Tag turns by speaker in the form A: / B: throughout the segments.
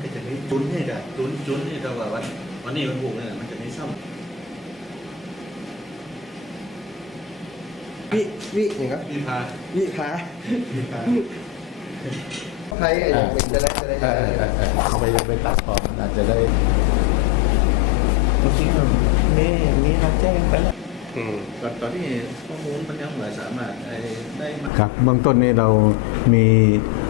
A: มันก็จะมีจุนให้กับจุนจุนนี่แต่ว่าวันวันนี้มันปลูกเนี่ยมันจะมีช่อง
B: วิวิอย่างก็
A: มีพา
B: วิพา
A: มีพา
B: ไทยไอ้อย่างเป็นจะได้จะได้
C: เออเออเออเออเอาไปไปตัดต่อมันอาจจะได้
A: เมื่อกี้มันมีมีรับแจ้งไปแล้ว
B: อืม
A: ตอนตอนนี้ข้อมูลมันยังไม่สามารถไอ้ได้มา
C: ครับเบื้องต้นนี้เรามีอ่า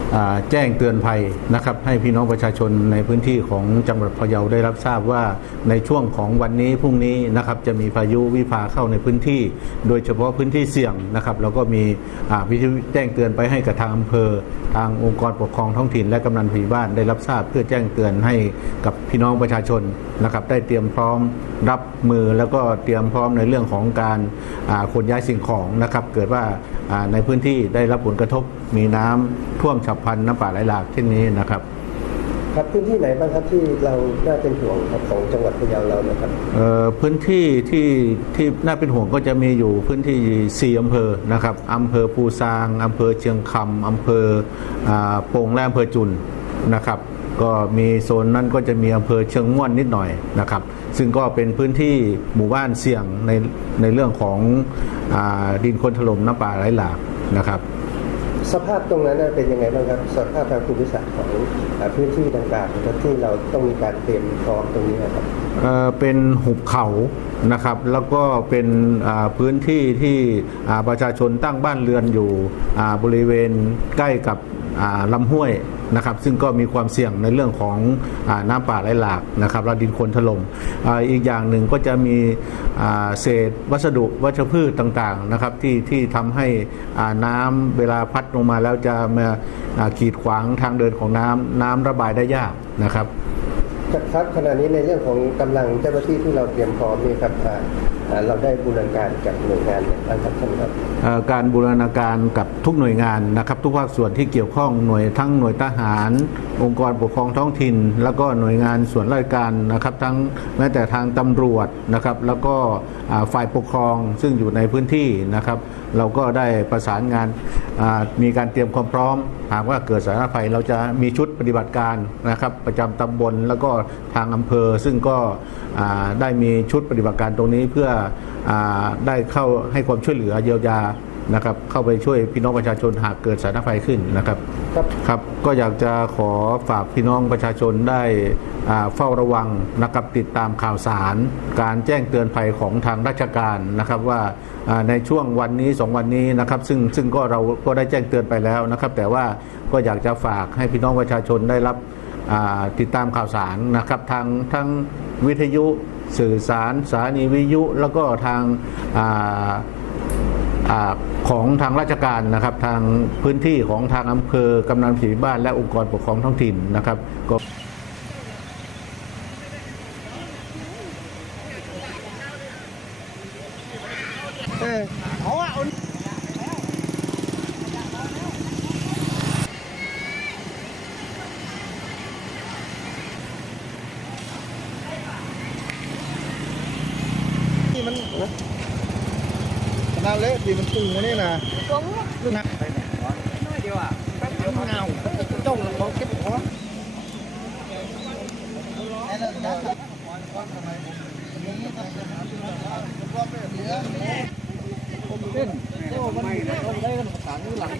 C: แจ้งเตือนภัยนะครับให้พี่น้องประชาชนในพื้นที่ของจังหวัดพะเยาได้รับทราบว่าในช่วงของวันนี้พรุ่งนี้นะครับจะมีพายุวิภาเข้าในพื้นที่ โดยเฉพาะพื้นที่เสี่ยงนะครับเราก็มีวิทยุแจ้งเตือนไปให้กับทางอำเภอ ทางองค์กรปกครองท้องถิ่นและกำนันผู้ใหญ่บ้านได้รับทราบ เพื่อแจ้งเตือนให้กับพี่น้องประชาชนนะครับได้เตรียมพร้อมรับมือแล้วก็เตรียมพร้อมในเรื่องของการขนย้ายสิ่งของนะครับเกิดว่าในพื้นที่ได้รับผลกระทบ มีน้ำท่วมฉับพลันน้ำป่าไหลหลากเช่นนี้นะครับ
B: ครับพื้นที่ไหนบ้างครับที่เราน่าเป็นห่วงครับของจังหวัดพะเยาเรานะครับ
C: เอ่อพื้นที่ที่ที่น่าเป็นห่วงก็จะมีอยู่พื้นที่สี่อำเภอนะครับอำเภอปูซางอำเภอเชียงคำอำเภออ่าโป่งและอำเภอจุนนะครับ ก็มีโซนนั้นก็จะมีอำเภอเชียงม่วนนิดหน่อยนะครับ ซึ่งก็เป็นพื้นที่หมู่บ้านเสี่ยงในในเรื่องของอาดินโคลนถล่มน้ำป่าไหลหลากนะครับ
B: สภาพตรงนั้นเป็นยังไงบ้างครับ สภาพทางภูมิศาสตร์ของพื้นที่ต่างๆที่เราต้องมีการเตรียมพร้อมตรงนี้ครับ
C: เป็นหุบเขานะครับ แล้วก็เป็นพื้นที่ที่ประชาชนตั้งบ้านเรือนอยู่บริเวณใกล้กับลำห้วย นะครับซึ่งก็มีความเสี่ยงในเรื่องของอน้ำป่าไหลหลากนะครับและดินโคลนถล่มออีกอย่างหนึ่งก็จะมีเศษวัสดุวัชพืชต่างๆนะครับที่ที่ทำให้น้ำเวลาพัดลงมาแล้วจะมาขีดขวางทางเดินของน้ำน้ำระบายได้ยากนะครับ
B: ครับขณะนี้ในเรื่องของกำลังเจ้าหน้าที่ที่เราเตรียมพร้อมนี่ครับเราได้บูรณาการกับหน่วยงานอะไรครับท่านครับ
C: การบูรณาการกับทุกหน่วยงานนะครับ ทุกภาคส่วนที่เกี่ยวข้องหน่วยทั้งหน่วยทหาร องค์กรปกครองท้องถิ่น แล้วก็หน่วยงานส่วนราชการนะครับ ทั้งแม้แต่ทางตำรวจนะครับ แล้วก็ฝ่ายปกครองซึ่งอยู่ในพื้นที่นะครับ เราก็ได้ประสานงานมีการเตรียมความพร้อม หากว่าเกิดสาธารณภัยเราจะมีชุดปฏิบัติการนะครับ ประจำตำบลแล้วก็ทางอำเภอ ซึ่งก็อ่าได้มีชุดปฏิบัติการตรงนี้เพื่ออาได้เข้าให้ความช่วยเหลือเยียวยานะครับเข้าไปช่วยพี่น้องประชาชนหากเกิดสาธารณภัยขึ้นนะครับ
B: ครับ
C: ครับก็อยากจะขอฝากพี่น้องประชาชนได้อ่าเฝ้าระวังนะครับติดตามข่าวสาร การแจ้งเตือนภัยของทางราชการนะครับว่าอ่าในช่วงวันนี้สองวันนี้นะครับซึ่งซึ่งก็เราก็ได้แจ้งเตือนไปแล้วนะครับ แต่ว่าก็อยากจะฝากให้พี่น้องประชาชนได้รับอ่า ติดตามข่าวสารนะครับทางทั้งวิทยุสื่อสารสถานีวิทยุ แล้วก็ทางออของทางราชการนะครับ ทางพื้นที่ของทางอำเภอกำนันผีบ้านและองค์กรปกครองท้องถิ่นนะครับก็
B: นขนาดเล็กดีมันตึงมานี่นะหนักไปน้อยเดียวอะแป๊บเดียวมันเงาจ้องเขาเก็บหัวเต้นโอ้มันไม่ได้ต้องได้กันสารอยู่หลัง